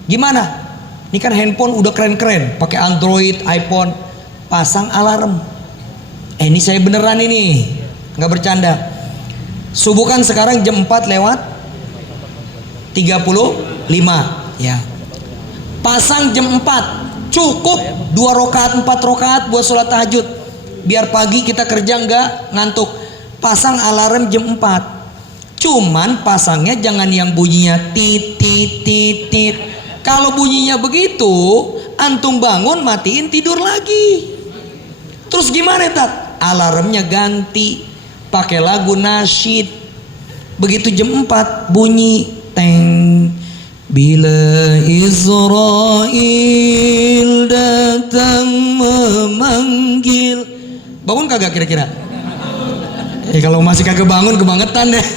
gimana? Ini kan handphone udah keren-keren, pakai Android, iPhone, pasang alarm. Ini saya beneran ini, nggak bercanda. Subuh kan sekarang jam 4 lewat 35. Ya. Pasang jam 4. Cukup 2 rakaat 4 rakaat buat sholat tahajud. Biar pagi kita kerja nggak ngantuk. Pasang alarm jam 4. Cuman pasangnya jangan yang bunyinya tit tit tit tit. Kalau bunyinya begitu, antum bangun matiin tidur lagi. Terus gimana tat? Alarmnya ganti, pakai lagu nasyid. Begitu jam 4 bunyi teng. Bila Israel datang memanggil. Bangun kagak kira-kira? Kalau masih kagak bangun kebangetan deh.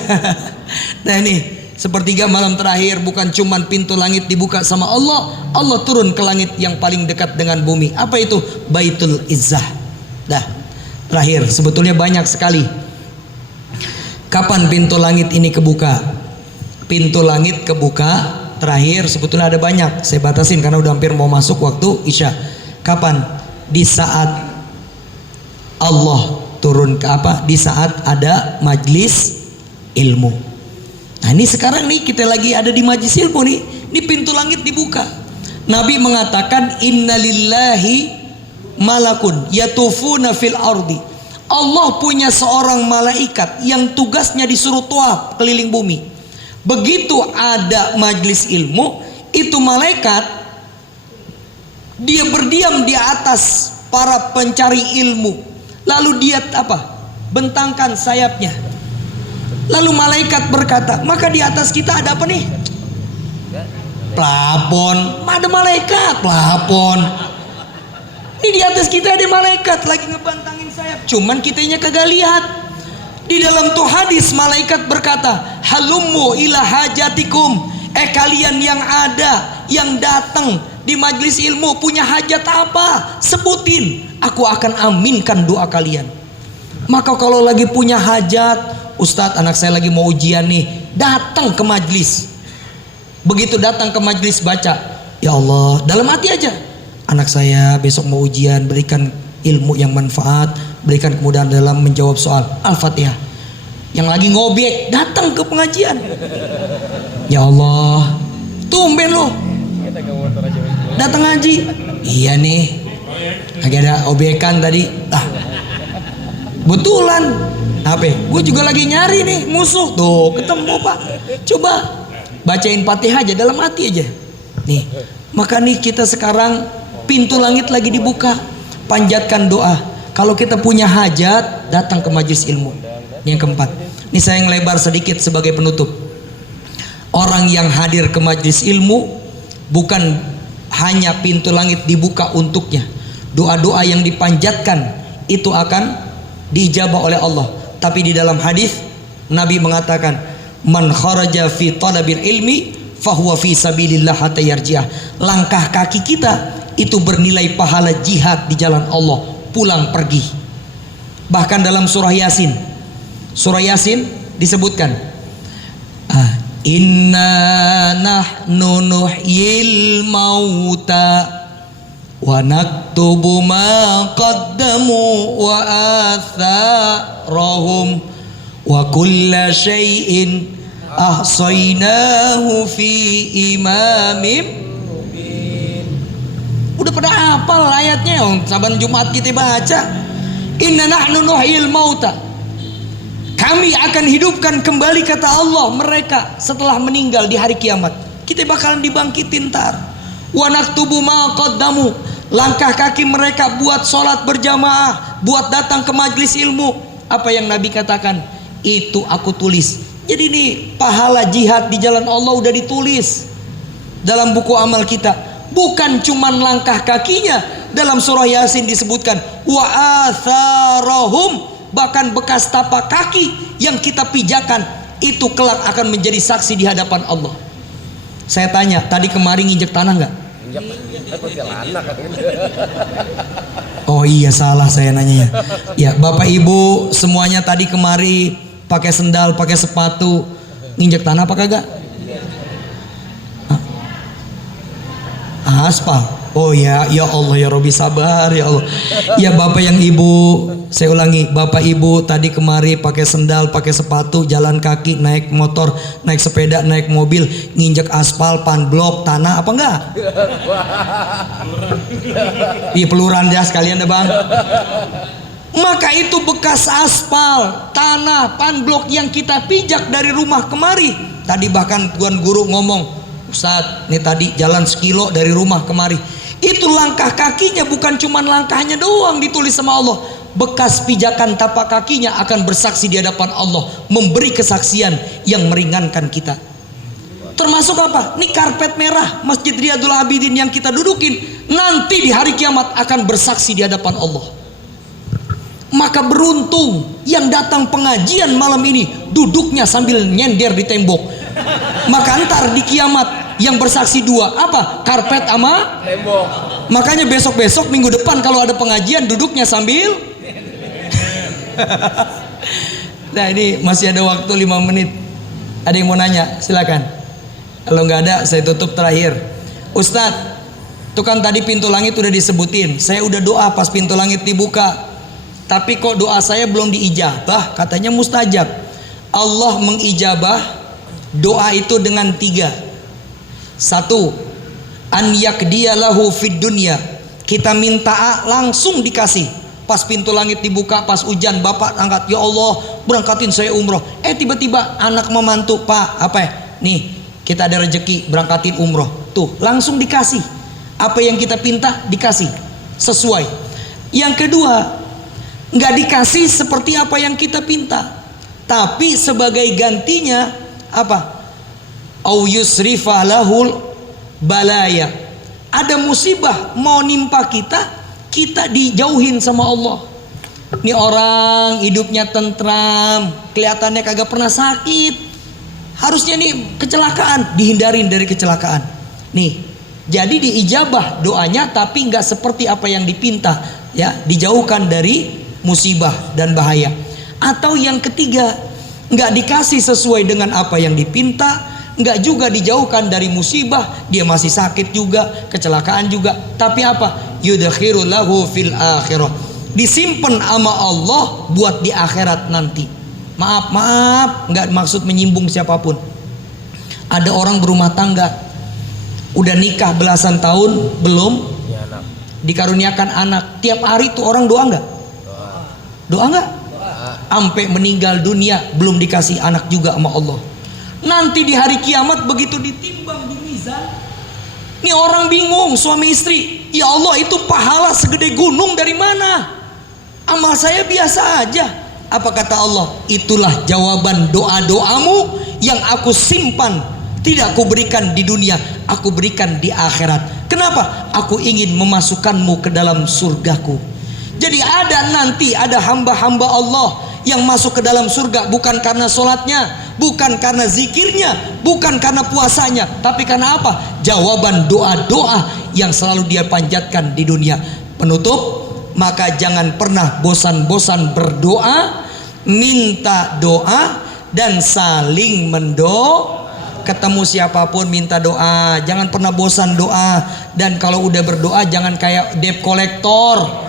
Nah ini sepertiga malam terakhir, bukan cuman pintu langit dibuka sama Allah, Allah turun ke langit yang paling dekat dengan bumi. Apa itu? Baitul Izzah. Dah, terakhir sebetulnya banyak sekali. Kapan pintu langit ini kebuka? Pintu langit kebuka terakhir sebetulnya ada banyak. Saya batasin karena udah hampir mau masuk waktu Isya. Kapan? Di saat Allah turun ke apa? Di saat ada majlis ilmu. Nah ini sekarang nih kita lagi ada di majlis ilmu nih. Ini pintu langit dibuka. Nabi mengatakan innalillahi malakun yatufuna fil ardi. Allah punya seorang malaikat yang tugasnya disuruh tuaf keliling bumi. Begitu ada majlis ilmu, itu malaikat dia berdiam di atas para pencari ilmu. Lalu dia apa? Bentangkan sayapnya. Lalu malaikat berkata, maka di atas kita ada apa nih? Plafon. Ada malaikat plafon. Ini di atas kita ada malaikat lagi ngebantangin sayap. Cuman kitanya kagak lihat. Di dalam tuh hadis malaikat berkata, halummu ila hajatikum. Kalian yang ada, yang datang di majlis ilmu punya hajat apa? Sebutin, aku akan aminkan doa kalian. Maka kalau lagi punya hajat, Ustadz anak saya lagi mau ujian nih, datang ke majlis. Begitu datang ke majlis baca, ya Allah, dalam hati aja, anak saya besok mau ujian, berikan ilmu yang manfaat, berikan kemudahan dalam menjawab soal. Al-Fatihah. Yang lagi ngobek datang ke pengajian, ya Allah, tumben loh datang ngaji. Iya nih, lagi ada obekan tadi. Betulan apa? Gue juga lagi nyari nih musuh. Tuh ketemu Pak. Coba bacain Fatihah aja dalam hati aja. Nih, maka nih kita sekarang pintu langit lagi dibuka. Panjatkan doa. Kalau kita punya hajat, datang ke majelis ilmu. Ini yang keempat. Ini saya yang lebar sedikit sebagai penutup. Orang yang hadir ke majelis ilmu bukan hanya pintu langit dibuka untuknya. Doa-doa yang dipanjatkan itu akan diijabah oleh Allah. Tapi di dalam hadis Nabi mengatakan, man kharaja fi talabil ilmi fahuwa fi sabilillah hatta yarji'ah. Langkah kaki kita itu bernilai pahala jihad di jalan Allah pulang pergi. Bahkan dalam surah Yasin disebutkan, inna nahnu nuhyil mauta wa naktubu ma qaddamu wa atharahum wa kulla syai'in ahsaynahu fi imamin mubin. Udah pada hafal ayatnya, saban Jumat kita baca. Inna nahnu nuhyil mauta. Kami akan hidupkan kembali, kata Allah, mereka setelah meninggal di hari kiamat. Kita bakalan dibangkitin ntar. Wa naktubu ma qaddamu. Langkah kaki mereka buat sholat berjamaah, buat datang ke majlis ilmu. Apa yang Nabi katakan, itu aku tulis. Jadi ini pahala jihad di jalan Allah udah ditulis dalam buku amal kita. Bukan cuman langkah kakinya. Dalam surah Yasin disebutkan, wa atharahum, bahkan bekas tapak kaki yang kita pijakan itu kelak akan menjadi saksi di hadapan Allah. Saya tanya, tadi kemarin nginjek tanah nggak? Oh iya, salah saya nanya ya. Ya, Bapak Ibu semuanya tadi kemari pakai sendal, pakai sepatu, nginjek tanah apa kagak? Aspal. Oh ya, ya Allah ya Robi, sabar ya Allah. Ya bapak yang ibu, saya ulangi, bapak ibu tadi kemari pakai sendal, pakai sepatu, jalan kaki, naik motor, naik sepeda, naik mobil, nginjek aspal, panblok, tanah, apa enggak? Iya peluran ya sekalian deh bang. Maka itu bekas aspal, tanah, panblok yang kita pijak dari rumah kemari. Tadi bahkan tuan guru ngomong, Ustadz, ini tadi jalan sekilo dari rumah kemari. Itu langkah kakinya bukan cuma langkahnya doang ditulis sama Allah. Bekas pijakan tapak kakinya akan bersaksi di hadapan Allah, memberi kesaksian yang meringankan kita. Termasuk apa? Ini karpet merah Masjid Riyadul Abidin yang kita dudukin, nanti di hari kiamat akan bersaksi di hadapan Allah. Maka beruntung yang datang pengajian malam ini duduknya sambil nyender di tembok. Maka antar di kiamat yang bersaksi dua apa? Karpet sama Tembok. Makanya besok-besok minggu depan kalau ada pengajian duduknya sambil. Nah ini masih ada waktu 5 menit. Ada yang mau nanya? Silakan. Kalau nggak ada saya tutup terakhir. Ustadz, itu kan tadi pintu langit udah disebutin. Saya udah doa pas pintu langit dibuka. Tapi kok doa saya belum diijabah? Katanya mustajab. Allah mengijabah doa itu dengan 3. 1, an yakdiyalahu fid dunya. Kita minta A langsung dikasih. Pas pintu langit dibuka, pas hujan, bapak angkat, ya Allah berangkatin saya umroh. Tiba-tiba anak memantu, Pak apa ya? Nih kita ada rezeki berangkatin umroh. Tuh langsung dikasih. Apa yang kita pinta dikasih sesuai. Yang kedua, nggak dikasih seperti apa yang kita pinta, tapi sebagai gantinya apa? Au yusrifa lahul balaya. Ada musibah mau nimpa kita, kita dijauhin sama Allah. Ini orang hidupnya tentram, kelihatannya kagak pernah sakit. Harusnya nih kecelakaan, dihindarin dari kecelakaan. Nih, jadi diijabah doanya tapi nggak seperti apa yang dipinta, ya, dijauhkan dari musibah dan bahaya. Atau yang ketiga, nggak dikasih sesuai dengan apa yang dipinta, nggak juga dijauhkan dari musibah, dia masih sakit juga, kecelakaan juga, tapi apa? Yudkhiru lahu fil akhirah, disimpan sama Allah buat di akhirat nanti. Maaf, nggak maksud menyimbung siapapun. Ada orang berumah tangga, udah nikah belasan tahun belum Ya, anak. dikaruniakan anak. Tiap hari tuh orang doa nggak? Doa nggak? Sampai meninggal dunia belum dikasih anak juga sama Allah. Nanti di hari kiamat begitu ditimbang di mizan, nih orang bingung suami istri, ya Allah itu pahala segede gunung dari mana? Amal saya biasa aja. Apa kata Allah? Itulah jawaban doa-doamu yang aku simpan, tidak aku berikan di dunia, aku berikan di akhirat. Kenapa? Aku ingin memasukkanmu ke dalam surgaku. Jadi nanti ada hamba-hamba Allah yang masuk ke dalam surga bukan karena sholatnya, bukan karena zikirnya, bukan karena puasanya, tapi karena apa? Jawaban doa-doa yang selalu dia panjatkan di dunia. Penutup, maka jangan pernah bosan-bosan berdoa, minta doa dan saling mendoa. Ketemu siapapun minta doa, jangan pernah bosan doa. Dan kalau udah berdoa jangan kayak debt collector,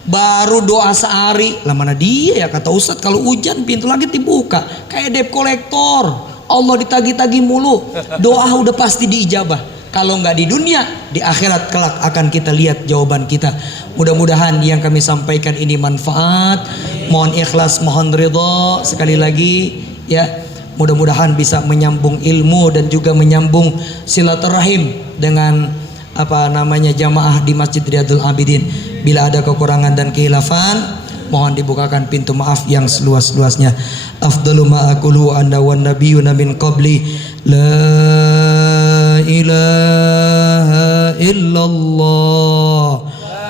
baru doa sehari lah, mana dia ya, kata Ustadz kalau hujan pintu langit dibuka kayak debt collector, Allah ditagi-tagi mulu. Doa udah pasti diijabah. Kalau nggak di dunia, di akhirat kelak akan kita lihat jawaban kita. Mudah-mudahan yang kami sampaikan ini manfaat. Mohon ikhlas, mohon ridha. Sekali lagi ya, mudah-mudahan bisa menyambung ilmu dan juga menyambung silaturahim dengan jamaah di Masjid Riyadul Abidin. Bila ada kekurangan dan khilafan, mohon dibukakan pintu maaf yang seluas-luasnya. Afdalu ma aqulu anna wan nabiyyuna min qabli, la ilaha illallah, la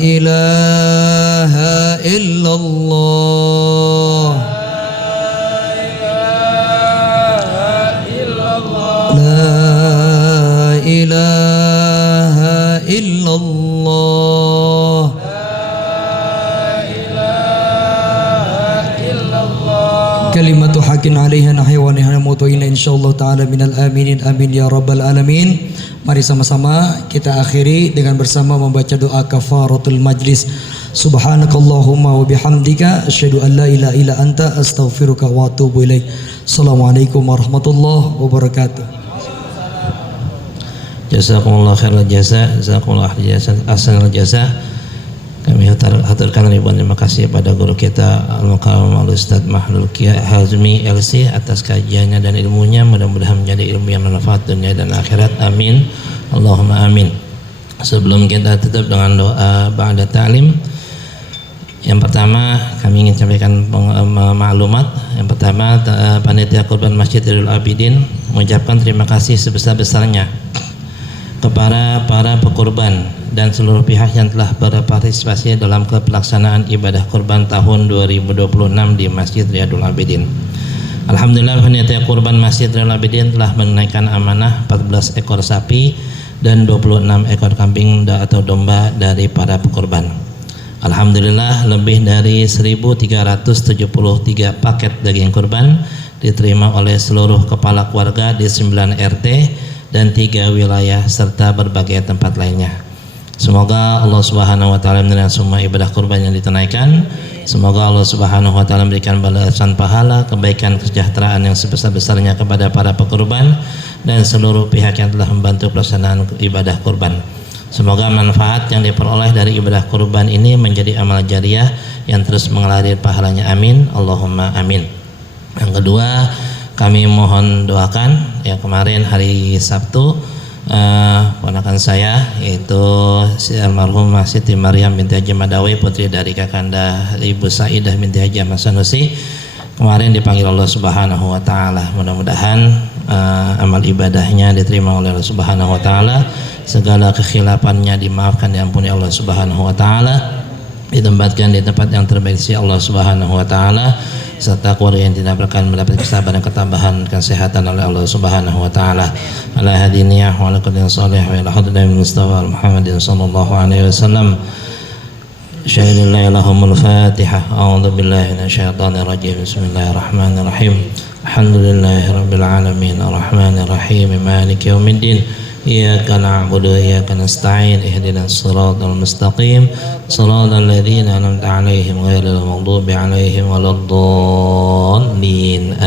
ilaha illallah, la ilaha illallah, kalimatu haqqin 'alaiha nahya wa nahya inna insyaallah ta'ala minal aminin amin ya rabbal alamin. Mari sama-sama kita akhiri dengan bersama membaca doa kafaratul majlis. Subhanakallahumma wa bihamdika asyhadu an la ilaha illa anta astaghfiruka wa atubu ilaik. Assalamualaikum warahmatullahi wabarakatuh. Jazakumullah khairal jasa, jazakumullah ahsanal jasa. Kami haturkan ribuan terima kasih pada guru kita Al-Mukarram Al-Ustadz Mahlul Kia Hazmi LC atas kajiannya dan ilmunya. Mudah-mudahan menjadi ilmu yang bermanfaat dunia dan akhirat. Amin. Allahumma amin. Sebelum kita tutup dengan doa ba'da ta'lim, yang pertama kami ingin sampaikan maklumat. Yang pertama, panitia kurban Masjid Irul Abidin mengucapkan terima kasih sebesar-besarnya kepada para pekurban dan seluruh pihak yang telah berpartisipasi dalam pelaksanaan ibadah kurban tahun 2026 di Masjid Riyadul Abidin. Alhamdulillah, panitia kurban Masjid Riyadul Abidin telah menunaikan amanah 14 ekor sapi dan 26 ekor kambing atau domba dari para pekurban. Alhamdulillah, lebih dari 1.373 paket daging kurban diterima oleh seluruh kepala keluarga di 9 RT dan 3 wilayah serta berbagai tempat lainnya. Semoga Allah Subhanahu wa taala menerima semua ibadah kurban yang ditunaikan. Semoga Allah Subhanahu wa taala memberikan balasan pahala, kebaikan, kesejahteraan yang sebesar-besarnya kepada para pekurban dan seluruh pihak yang telah membantu pelaksanaan ibadah kurban. Semoga manfaat yang diperoleh dari ibadah kurban ini menjadi amal jariah yang terus mengalir pahalanya. Amin. Allahumma amin. Yang kedua, kami mohon doakan ya, kemarin hari Sabtu ponakan saya yaitu si almarhumah Siti Maryam binti Haji Madawi, putri dari kakanda Ibu Saidah binti Haji Ahmad Sanusi, kemarin dipanggil Allah Subhanahu wa taala. Mudah-mudahan amal ibadahnya diterima oleh Allah Subhanahu wa taala, segala kekhilafannya dimaafkan, diampuni Allah Subhanahu wa taala, ditempatkan di tempat yang terbaik si Allah Subhanahu wa taala, serta keluarga yang tidak akan mendapat kesabaran, ketabahan, kesehatan oleh Allah Subhanahu wa taala. Ala hadiniyah wa ala kulli salih wa ila hadratin Mustafa Muhammadin sallallahu alaihi wasallam. Syahidillah lahumul Fatihah. A'udzu billahi minasyaitonir rajim. Bismillahirrahmanirrahim. Alhamdulillahirabbil alamin arrahmanir rahim maliki yaumiddin. Iyyaka na'budu wa iyyaka nasta'in ihdinas siratal mustaqim siratal ladzina an'amta 'alaihim ghairil maghdubi 'alaihim waladdallin.